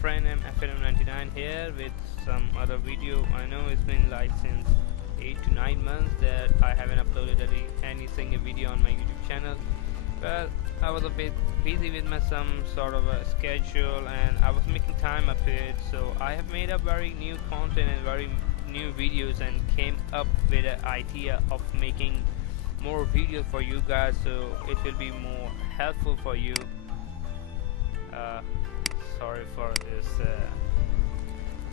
friend FNM99 here with some other video. I know it's been like since 8 to 9 months that I haven't uploaded any single video on my YouTube channel. Well, I was a bit busy with my some sort of a schedule and I was making time up to it, so I have made up very new content and very new videos and came up with an idea of making more videos for you guys, so it will be more helpful for you. Sorry for this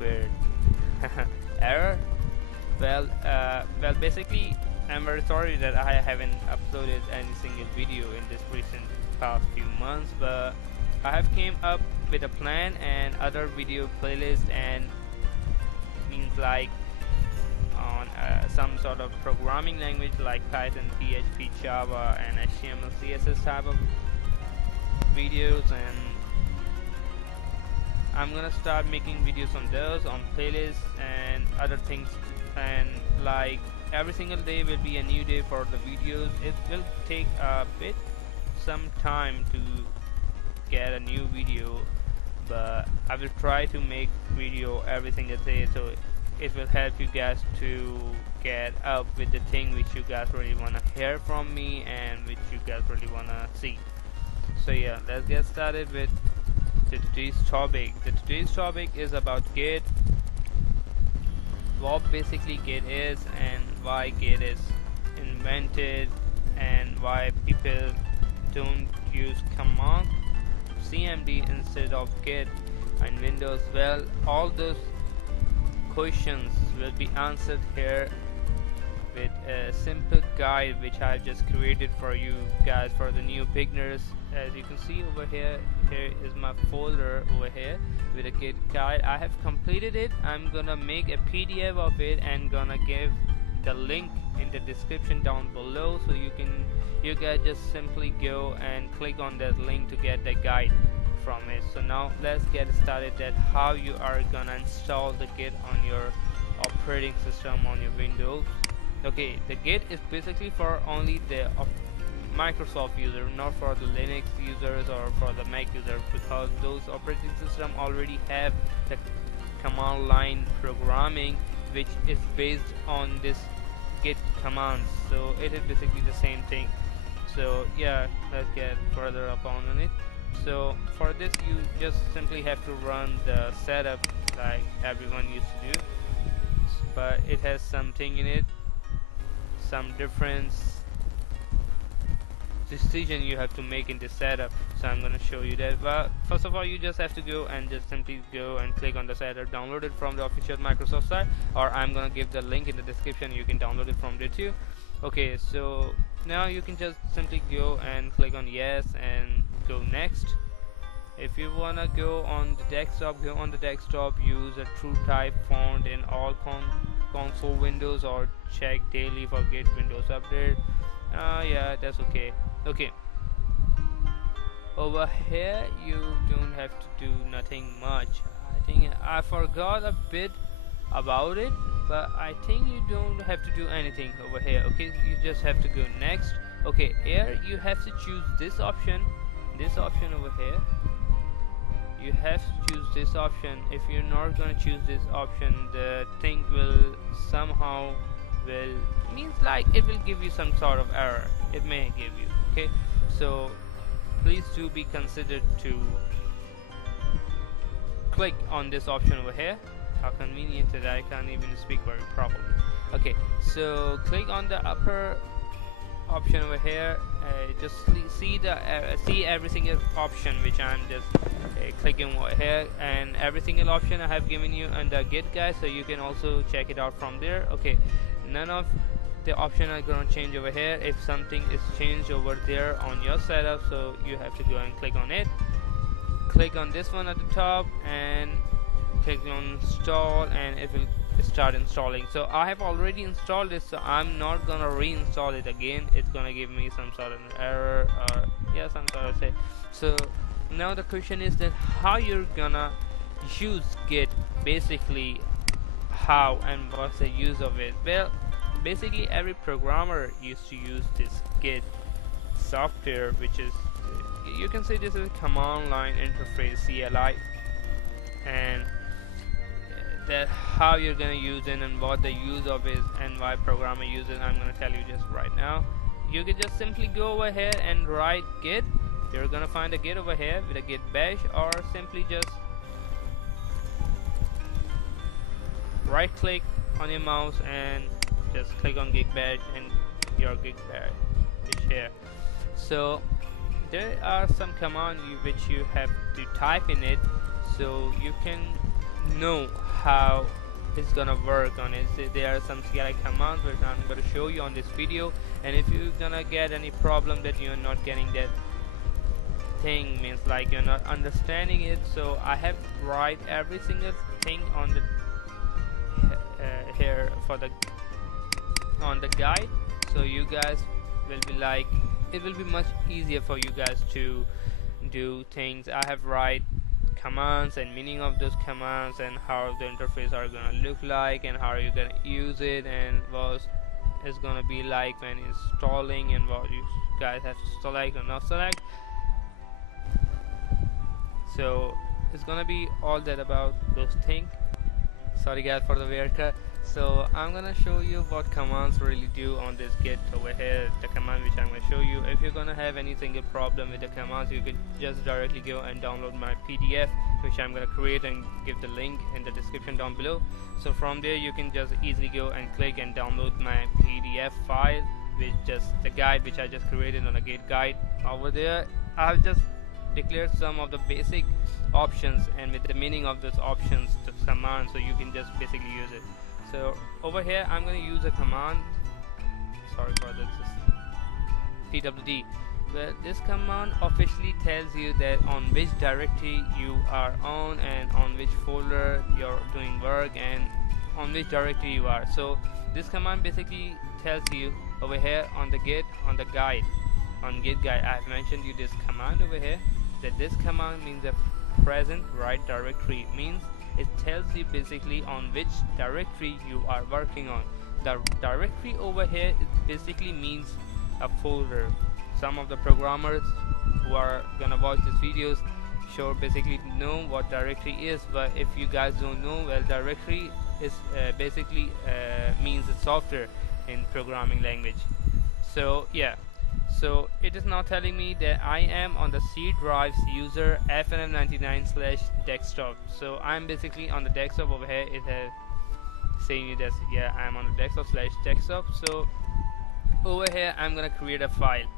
weird error. Well, basically I'm very sorry that I haven't uploaded any single video in this recent past few months, but I have came up with a plan and other video playlist, and means like on some sort of programming language like Python, PHP, Java and HTML, CSS type of videos, and I'm gonna start making videos on those, on playlists and other things, and like every single day will be a new day for the videos. It will take a bit some time to get a new video, but I will try to make video every single day, so it will help you guys to get up with the thing which you guys really wanna hear from me and which you guys really wanna see. So yeah, let's get started with today's topic. Today's topic is about Git, what basically Git is and why Git is invented and why people don't use command cmd instead of Git in Windows. Well, all those questions will be answered here with a simple guide which I've just created for you guys, for the new beginners. As you can see over here, here is my folder over here with a Git guide. I have completed it. I'm gonna make a PDF of it and gonna give the link in the description down below, so you guys just simply go and click on that link to get the guide from it. So now let's get started that how you are gonna install the Git on your operating system on your Windows. Okay, the Git is basically for only the Microsoft user, not for the Linux users or for the Mac users, because those operating system already have the command line programming which is based on this Git commands, so it is basically the same thing. So yeah, let's get further upon on it. So for this you just simply have to run the setup like everyone used to do, but it has something in it, some difference decision you have to make in the setup, so I'm gonna show you that. But first of all, you just have to go and just simply go and click on the setup, download it from the official Microsoft site, or I'm gonna give the link in the description, you can download it from there too. Okay, so now you can just simply go and click on yes and go next. If you wanna go on the desktop, go on the desktop, use a true type font in all console windows, or check daily for Git Windows update. Yeah, that's okay. Okay, over here you don't have to do nothing much. I think I forgot a bit about it, but I think you don't have to do anything over here. Okay, you just have to go next. Okay, here you have to choose this option over here. You have to choose this option. If you're not gonna choose this option, the thing will somehow means like it will give you some sort of error. It may give you. Okay, so please do be considered to click on this option over here. How convenient that I can't even speak very properly. Okay, so click on the upper option over here. Just see every single option which I'm just clicking over here, and every single option I have given you under Git guide, so you can also check it out from there. Okay, none of the option are gonna change over here. If something is changed over there on your setup, so you have to go and click on it. Click on this one at the top and click on install, and it will start installing. So I have already installed it, so I'm not gonna reinstall it again. It's gonna give me some sort of error, or yeah, some sort of say. So now the question is that how you're gonna use Git, basically how and what's the use of it. Well, basically every programmer used to use this Git software, which is, you can say this is a command line interface, CLI. and that how you're gonna use it and what the use of is and why programmer uses, I'm gonna tell you just right now. You can just simply go over here and write git. You're gonna find a git over here with a git bash, or simply just right click on your mouse and just click on git bash, and your git bash is here. So there are some commands which you have to type in it, so you can know how it's gonna work on it. So there are some CLI commands which I'm gonna show you on this video, and if you're gonna get any problem that you're not getting that thing, means like you're not understanding it, so I have write every single thing on the here for the on the guide, so you guys will be like, it will be much easier for you guys to do things. I have write commands and meaning of those commands and how the interface are gonna look like and how you're gonna use it and what it's gonna be like when installing and what you guys have to select or not select. So it's gonna be all that about those things. Sorry guys for the weird cut. So I'm gonna show you what commands really do on this git over here, the command which I'm gonna show you. If you're gonna have any single problem with the commands, you could just directly go and download my PDF, which I'm gonna create and give the link in the description down below. So from there you can just easily go and click and download my PDF file, which just the guide which I just created on a git guide. Over there I've just declared some of the basic options and with the meaning of those options, the command, so you can just basically use it. So over here I'm going to use a command, sorry for this, pwd. Well, this command officially tells you that on which directory you are on and on which folder you're doing work and on which directory you are. So this command basically tells you over here on the git, on the guide, on git guide, I've mentioned you this command over here, that this command means a present right directory, means it tells you basically on which directory you are working on. The directory over here it basically means a folder. Some of the programmers who are gonna watch these videos sure basically know what directory is, but if you guys don't know, well, directory is basically means a software in programming language. So yeah, so it is now telling me that I am on the C drives user FNF99/desktop. So I'm basically on the desktop over here. It has saying that yeah, I'm on the desktop/desktop. So over here I'm gonna create a file.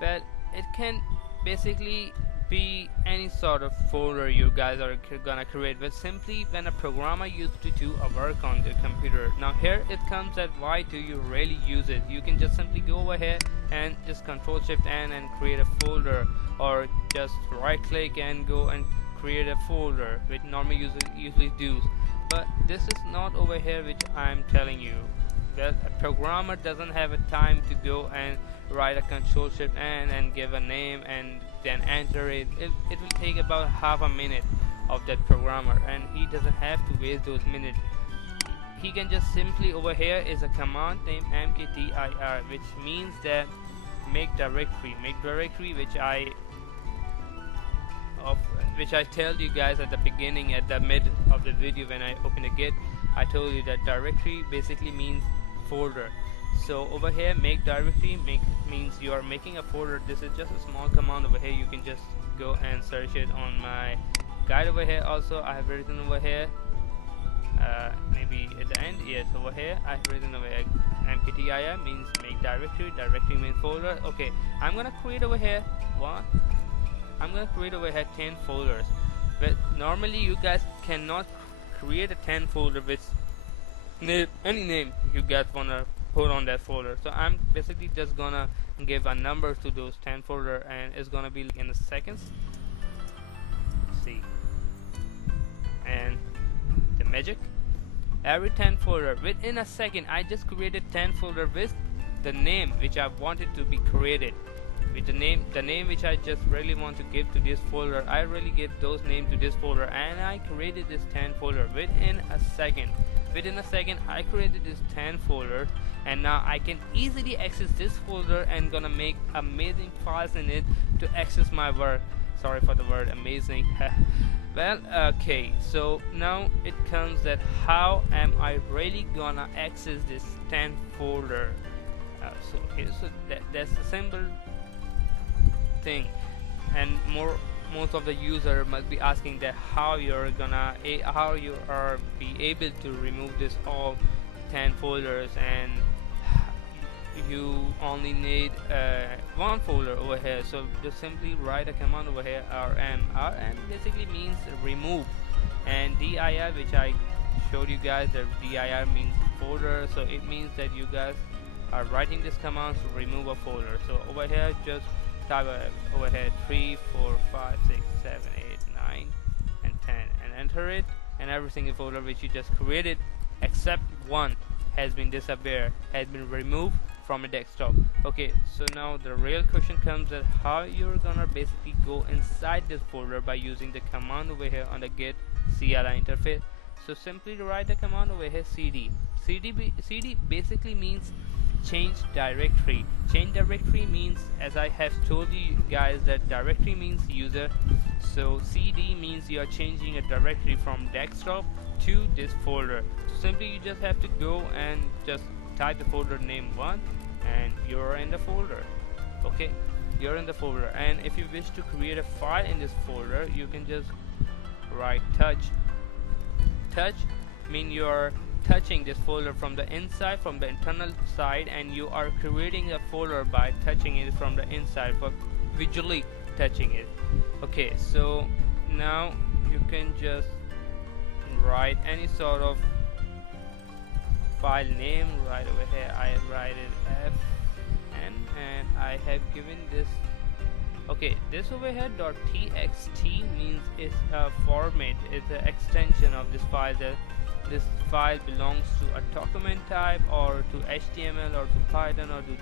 Well, it can basically be any sort of folder you guys are gonna create, but simply when a programmer used to do a work on the computer. Now here it comes that why do you really use it. You can just simply go over here and just Control Shift N and create a folder, or just right click and go and create a folder, which normal user usually do. But this is not over here which I'm telling you. Well, a programmer doesn't have a time to go and write a Control Shift N and give a name and then enter it. It will take about half a minute of that programmer, and he doesn't have to waste those minutes. He can just simply over here is a command named mkdir, which means that make directory, which I tell you guys at the beginning, at the mid of the video when I open a git, I told you that directory basically means folder. So over here make directory means you are making a folder. This is just a small command over here. You can just go and search it on my guide over here. Also I have written over here maybe at the end, yes, over here I have written over here mkdir means make directory, directory means folder. Okay, I'm gonna create over here 10 folders, but normally you guys cannot create a 10 folder with any name you guys wanna put on that folder. So I'm basically just gonna give a number to those 10 folder, and it's gonna be in the seconds. Let's see, and the magic, every 10 folder within a second I just created 10 folder with the name which I wanted to be created, with the name which I just really want to give to this folder. I really give those names to this folder, and I created this 10 folder within a second. Within a second I created this 10 folder, and now I can easily access this folder and gonna make amazing files in it to access my work. Sorry for the word amazing. Well, okay, so now it comes that how am I really gonna access this 10 folder. So here's that's the simple thing, and most of the user must be asking that how you are be able to remove this all 10 folders, and you only need one folder over here. So just simply write a command over here, rm basically means remove, and dir, which I showed you guys, that dir means folder, so it means that you guys are writing this command to remove a folder. So over here just type over here 3 4 5 6 7 8 9 and 10 and enter it, and every single folder which you just created except one has been removed from a desktop. Okay, so now the real question comes that how you're gonna basically go inside this folder by using the command over here on the git CLI interface. So simply write the command over here cd. Cd basically means change directory. Change directory means, as I have told you guys, that directory means user. So cd means you are changing a directory from desktop to this folder. So simply you just have to go and just type the folder name 1 and you're in the folder. Okay, you're in the folder, and if you wish to create a file in this folder, you can just write touch mean you're touching this folder from the inside, from the internal side, and you are creating a folder by touching it from the inside, but visually touching it. Okay, so now you can just write any sort of file name right over here. I write it fn, and I have given this, okay, this over here .txt means it's a format, it's an extension of this file. This file belongs to a document type, or to HTML, or to Python, or to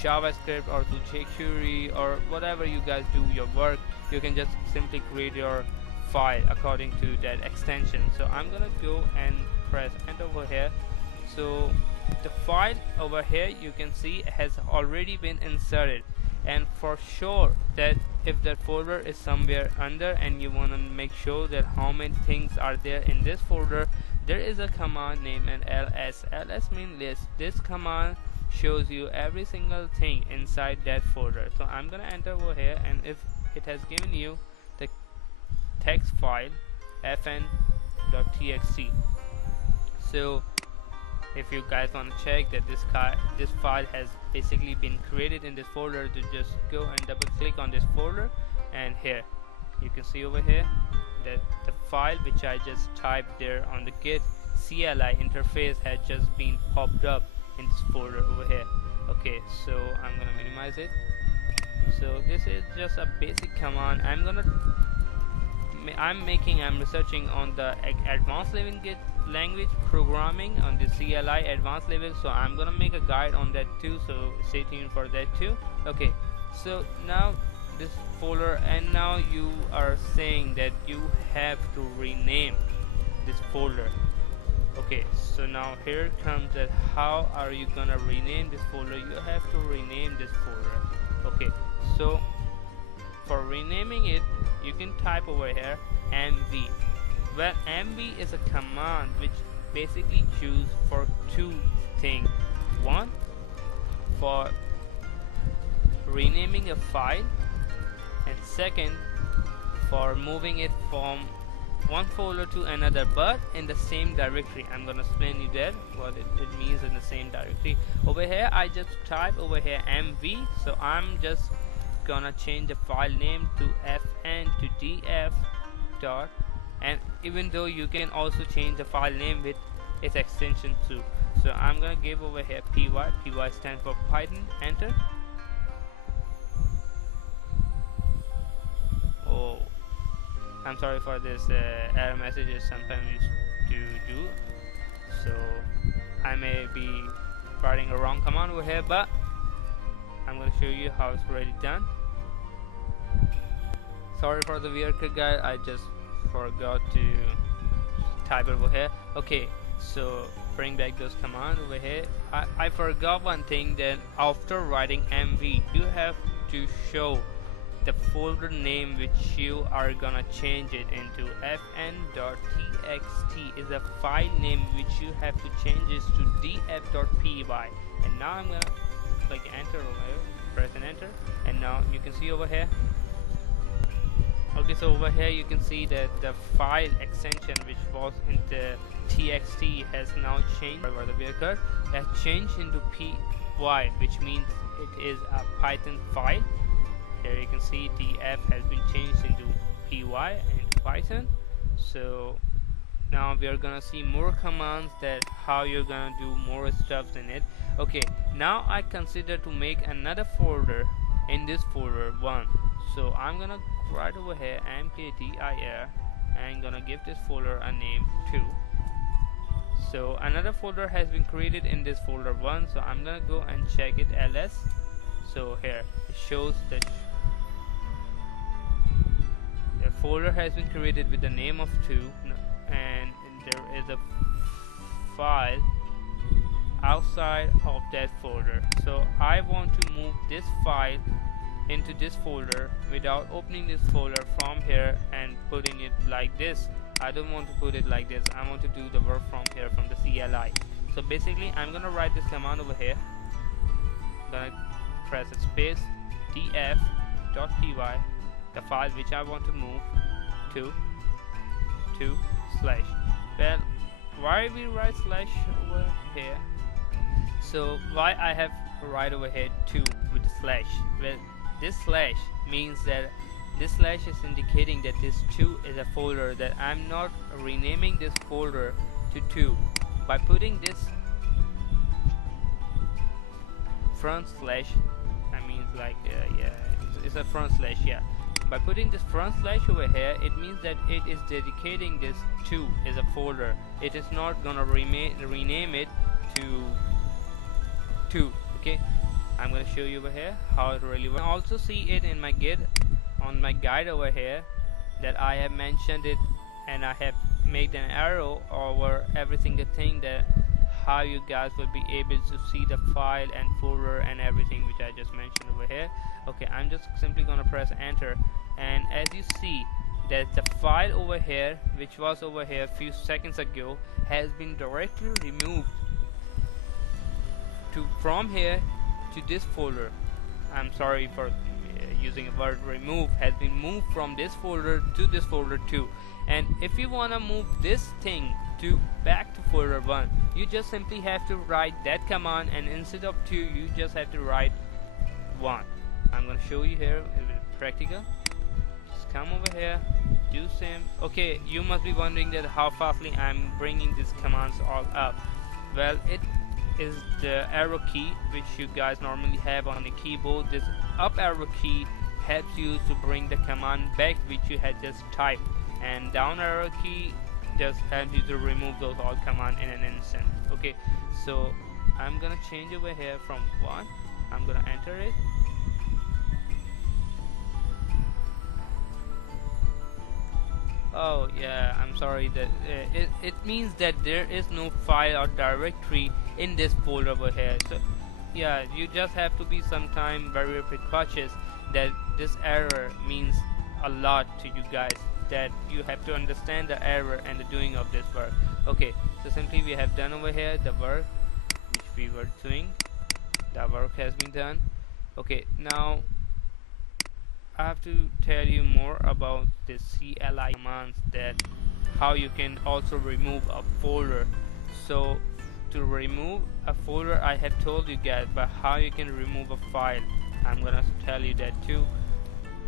JavaScript, or to jQuery, or whatever you guys do your work. You can just simply create your file according to that extension. So I'm gonna go and press enter over here. So the file over here you can see has already been inserted, and for sure that if that folder is somewhere under and you want to make sure that how many things are there in this folder, there is a command named ls. Ls means list. This command shows you every single thing inside that folder. So I'm gonna enter over here, and if it has given you the text file fn.txt, so if you guys want to check that this file has basically been created in this folder, to just go and double click on this folder, and here you can see over here that the file which I just typed there on the git CLI interface had just been popped up in this folder over here. Okay, so I'm gonna minimize it. So this is just a basic command. I'm researching on the advanced level Git language programming on the CLI advanced level, so I'm gonna make a guide on that too, so stay tuned for that too. Okay, so now this folder, and now you are saying that you have to rename this folder. Okay, so now here comes that how are you gonna rename this folder. You have to rename this folder. Okay, so for renaming it, you can type over here mv. Well, mv is a command which basically choose for two things. One, for renaming a file, and second, for moving it from one folder to another, but in the same directory. I'm gonna explain you that what it means in the same directory. Over here I just type over here mv, so I'm just gonna change the file name to fn to df dot, and even though you can also change the file name with its extension too. So I'm gonna give over here py stands for Python. Enter. Oh, I'm sorry for this error messages sometimes you do, so I may be writing a wrong command over here, but I'm going to show you how it's already done. Sorry for the weird cut, guys, I just forgot to type it over here. Okay, so bring back those commands over here. I forgot one thing, that after writing mv you have to show the folder name which you are gonna change it into. fn.txt is a file name which you have to change it to df.py. And now I'm gonna click enter over here, press an enter, and now you can see over here. Okay, so over here you can see that the file extension which was in the txt has now changed, or the vehicle has changed into py, which means it is a Python file. Here you can see df has been changed into py and Python. So now we are gonna see more commands that how you're gonna do more stuff in it. Okay, now I consider to make another folder in this folder 1. So I'm gonna write over here mkdir and gonna give this folder a name 2. So another folder has been created in this folder 1, so I'm gonna go and check it ls. So here it shows that the folder has been created with the name of 2, and there is a file outside of that folder. So I want to move this file into this folder without opening this folder from here and putting it like this. I don't want to put it like this. I want to do the work from here, from the CLI. So basically I'm gonna write this command over here. I'm gonna press a space df.py, the file which I want to move to slash. Well, why we write slash over here? So why I have right over here 2 with the slash? Well, this slash means that this slash is indicating that this 2 is a folder, that I'm not renaming this folder to 2. By putting this front slash, I mean like it's a front slash, yeah. By putting this front slash over here, it means that it is dedicating this 2 as a folder. It is not gonna rename it to 2. Okay, I'm gonna show you over here how it really works. You can also see it in my Git, on my guide over here, that I have mentioned it and I have made an arrow over every single thing, that how you guys will be able to see the file and folder and everything which I just mentioned over here. Okay, I'm just simply gonna press enter, and as you see that the file over here which was over here a few seconds ago has been directly removed from here to this folder. I'm sorry for using a word remove, has been moved from this folder to this folder too. And if you want to move this thing to back to folder 1, you just simply have to write that command, and instead of 2 you just have to write 1. I'm gonna show you here practical. Just come over here, do same. Okay, you must be wondering that how fastly I'm bringing these commands all up. Well, it is the arrow key which you guys normally have on the keyboard. This up arrow key helps you to bring the command back which you had just typed, and down arrow key just helps you to remove those all command in an instant. Okay, so I'm gonna change over here from 1. I'm gonna enter it. Oh yeah, I'm sorry that it means that there is no file or directory in this folder over here. So yeah, you just have to be sometime very precautious, that this error means a lot to you guys, that you have to understand the error and the doing of this work. Okay, so simply we have done over here the work which we were doing. The work has been done. Okay, now I have to tell you more about the CLI commands, that how you can also remove a folder. So to remove a folder, I have told you guys, but how you can remove a file, I'm gonna tell you that too.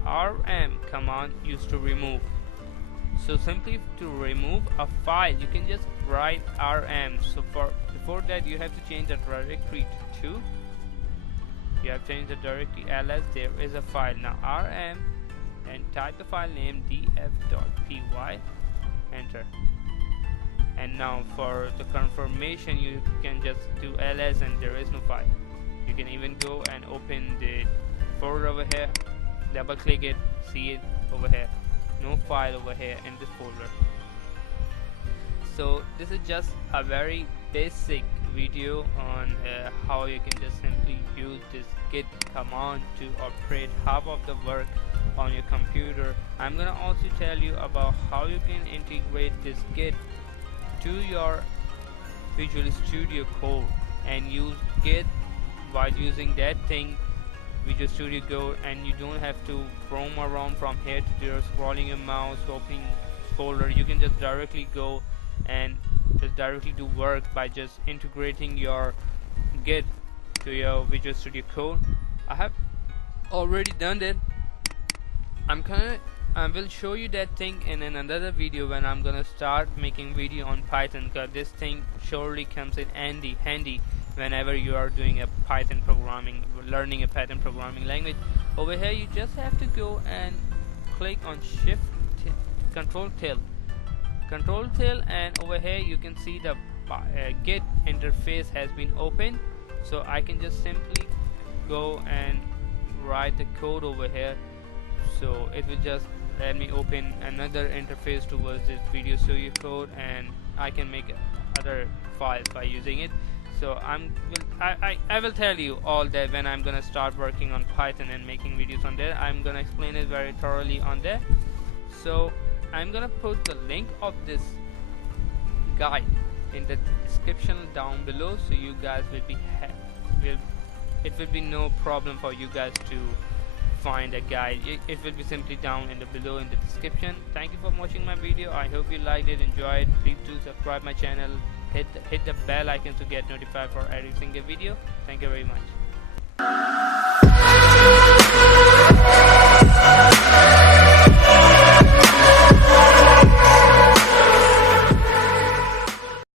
rm command used to remove. So simply to remove a file, you can just write rm. So before that you have to change the directory to 2. You have changed the directory ls, there is a file. Now rm and type the file name df.py, enter. And now for the confirmation you can just do ls and there is no file. You can even go and open the folder over here, double click it, see it over here, no file over here in this folder. So this is just a very basic video on how you can just simply use this git command to operate half of the work on your computer. I'm gonna also tell you about how you can integrate this Git to your Visual Studio Code and use Git while using that thing, Visual Studio Code, and you don't have to roam around from here to there, scrolling your mouse, opening folder. You can just directly go and just directly do work by just integrating your Git to your Visual Studio Code. I have already done it. I will show you that thing in another video when I'm gonna start making video on Python, because this thing surely comes in handy whenever you are doing a Python programming, learning a Python programming language. Over here you just have to go and click on Control Till, and over here you can see the Git interface has been opened. So I can just simply go and write the code over here, so it will just let me open another interface towards this Visual Studio Code, and I can make other files by using it. So I will tell you all that when I'm gonna start working on Python and making videos on there. I'm gonna explain it very thoroughly on there. So I'm gonna put the link of this guide in the description down below, so you guys it will be no problem for you guys to find a guide. It will be simply down in the below in the description. Thank you for watching my video. I hope you liked it, enjoyed. Please do subscribe my channel, hit the bell icon to get notified for every single video. Thank you very much.